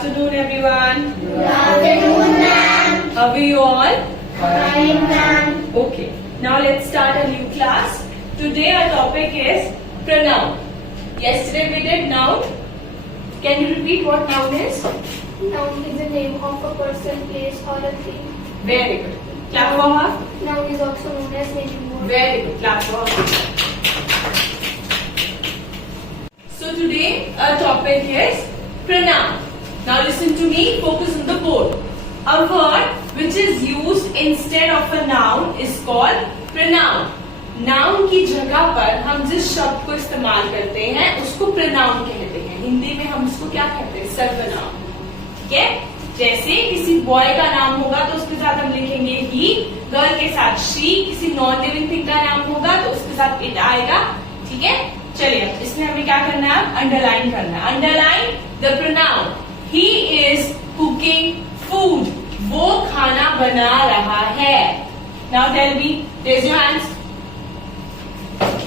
afternoon, everyone. Good afternoon, ma'am. How are you all? Fine, ma'am. Okay. Now let's start a new class. Today our topic is pronoun. Yesterday we did noun. Can you repeat what noun is? Noun is the name of a person, place, or a thing. Very good. Clap for her. Noun is also known as naming word. Very good. Clap for her. So today our topic is pronoun. Now listen to me. Focus on the board. A word which is used instead of a noun is called pronoun. Noun की जगह पर हम जिस शब्द को इस्तेमाल करते हैं उसको प्रोनाउन कहते हैं. हिंदी में हम इसको क्या कहते हैं? सर्वनाम. ठीक है. जैसे किसी बॉय का नाम होगा तो उसके साथ हम लिखेंगे ही, गर्ल के साथ शी, किसी नॉन लिविंग थिंग का नाम होगा तो उसके साथ इट आएगा. ठीक है. चलिए इसमें हमें क्या करना है? अंडरलाइन करना है. Underline the pronoun. He is cooking food. वो खाना बना रहा है. Now tell me, raise your hands.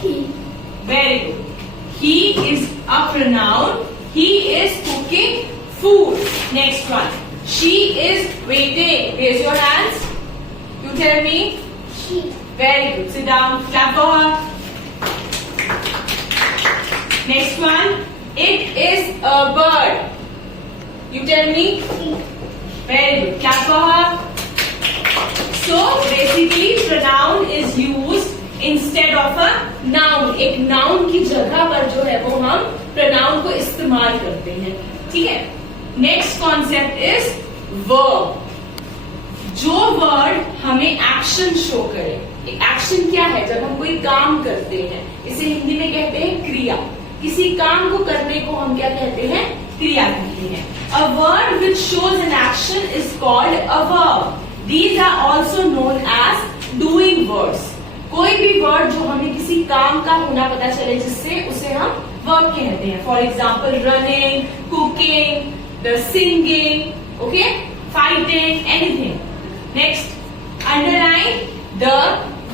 He. Very good. He is a pronoun. He is cooking food. Next one. She is waiting. Raise your hands. You tell me. She. Very good. Sit down. Clap for her. Next one. It is a bird. You tell me. He. Very good. Clap for her. So basically pronoun is used instead of a noun. एक noun की जगह पर जो है वो हम pronoun को इस्तेमाल करते हैं. ठीक है. Next concept is verb. जो वर्ड हमें एक्शन शो करे. एक्शन क्या है? जब हम कोई काम करते हैं, इसे हिंदी में कहते हैं क्रिया. किसी काम को करने को हम क्या कहते हैं? क्रिया कहते हैं. A word which shows an action is called a verb. These are also known as doing words. कोई भी वर्ड जो हमें किसी काम का होना पता चले जिससे उसे हम वर्ब कहते हैं. For example running, cooking, the singing, okay, fighting, anything. Next, underline the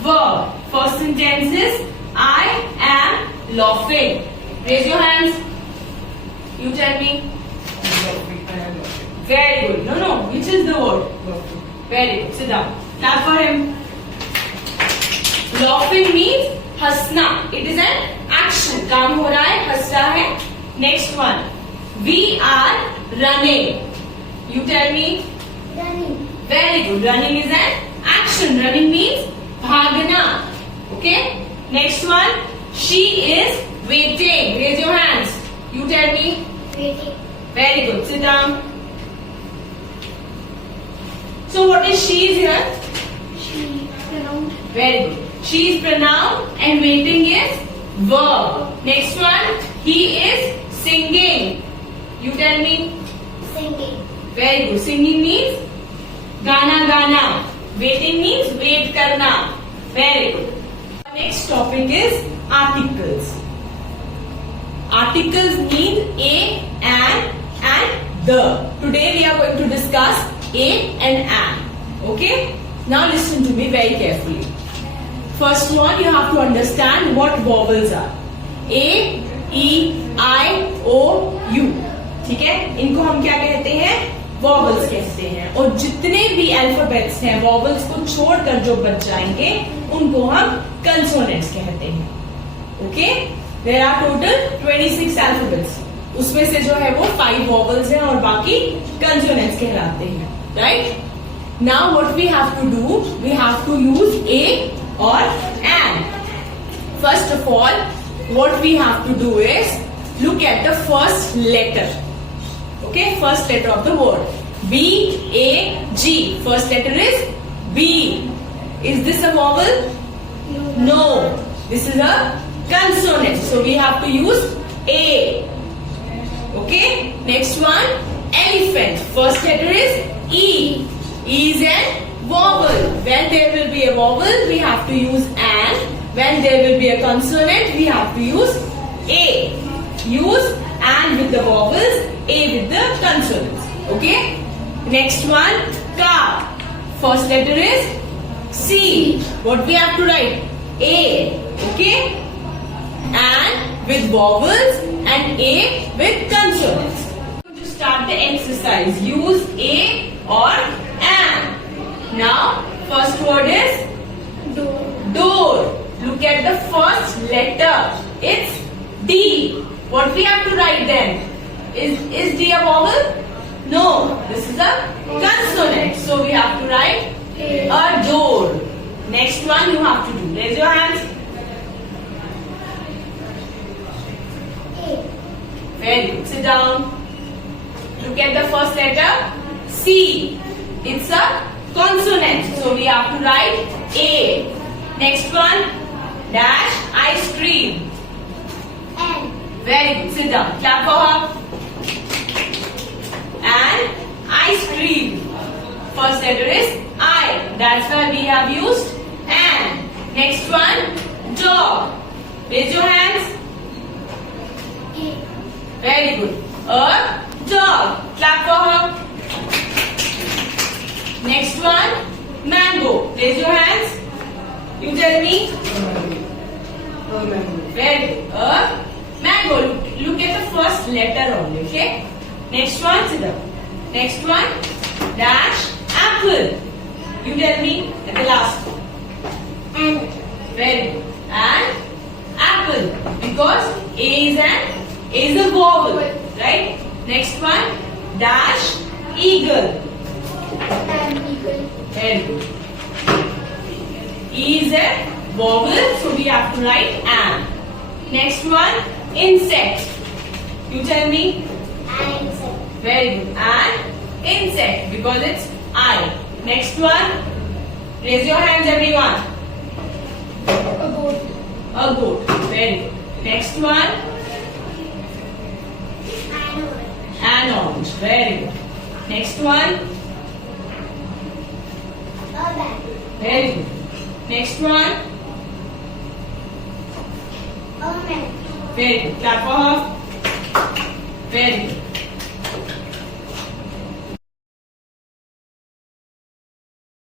verb. First sentence is I am laughing. Raise your hands. You tell me. Very good. No no, which is the word? Very good. Sit down. Clap for him. Laughing means हंसना. It is an action. काम हो रहा है, हंस रहा है. Next one. We are running. You tell me. Running. Very good. Running is an action. Running means भागना. Okay. Next one. She is waiting. Raise your hands. You tell me. Waiting. Very good. Sit down. So what is she here? She. Pronoun. Very good. She is pronoun and waiting is verb. Next one. He is singing. You tell me. Singing. Very good. Singing means गाना गाना. Waiting means wait करना. Very good. Next topic is articles. Articles mean a, and the. Today we are going to discuss a and an. Okay? Now listen to me very carefully. First one, you have to understand what vowels are. A, E, I, O, U. ठीक है. इनको हम क्या कहते हैं? Vowels कहते हैं. और जितने भी अल्फाबेट्स हैं वॉवल्स को छोड़कर जो बच जाएंगे उनको हम कंसोनेंट्स कहते हैं. Okay. There are total 26 alphabets. उसमें से जो है वो 5 वॉवल्स हैं और बाकी कंसोनेंट्स कहलाते हैं. Right. Now what we have to do? We have to use a or an. First of all, what we have to do is look at the first letter. Okay, first letter of the word. B, A, G. First letter is B. Is this a vowel? No. This is a consonant. So we have to use A. Okay. Next one, elephant. First letter is E. E is a vowel. When there will be a vowel, we have to use an. When there will be a consonant, we have to use a. Use an with the vowels, a with the consonants. Okay? Next one, car. First letter is C. What we have to write? A. Okay? And with vowels and a with consonants. Just start the exercise. Use a or an. Now, first word is Door. door. Look at the first letter. It's D. What we have to write then? Is D a vowel? No. This is a consonant. So we have to write a door. Next one you have to do. Raise your hands. A. Very good. Sit down. Look at the first letter. C. It's a consonant. So we have to write A. Next one. Dash ice cream. N. Very good. Sit down. Clap for her. And ice cream. First letter is I. That's why we have used an. Next one. Dog. Raise your hands. A. Very good. A dog. Clap for her. Next one. Mango. Raise your hands. You tell me. Very good. A mango. Look at the first letter only. Okay. Next one. Sit down. Next one. Dash apple. You tell me at the last one. N. Very good. And apple. Because A is a vowel. Right? Next one. Dash eagle. An eagle. Very good. E is a vowel, so we have to write an. Next one. Insect. You tell me. An insect. Very good. An insect because it's I. Next one. Raise your hands, everyone. A goat. A goat. Very good. Next one. An orange. An orange. Very good. Next one. A bat. Very good. Next one. A man. Very good. Clap for her. Very good.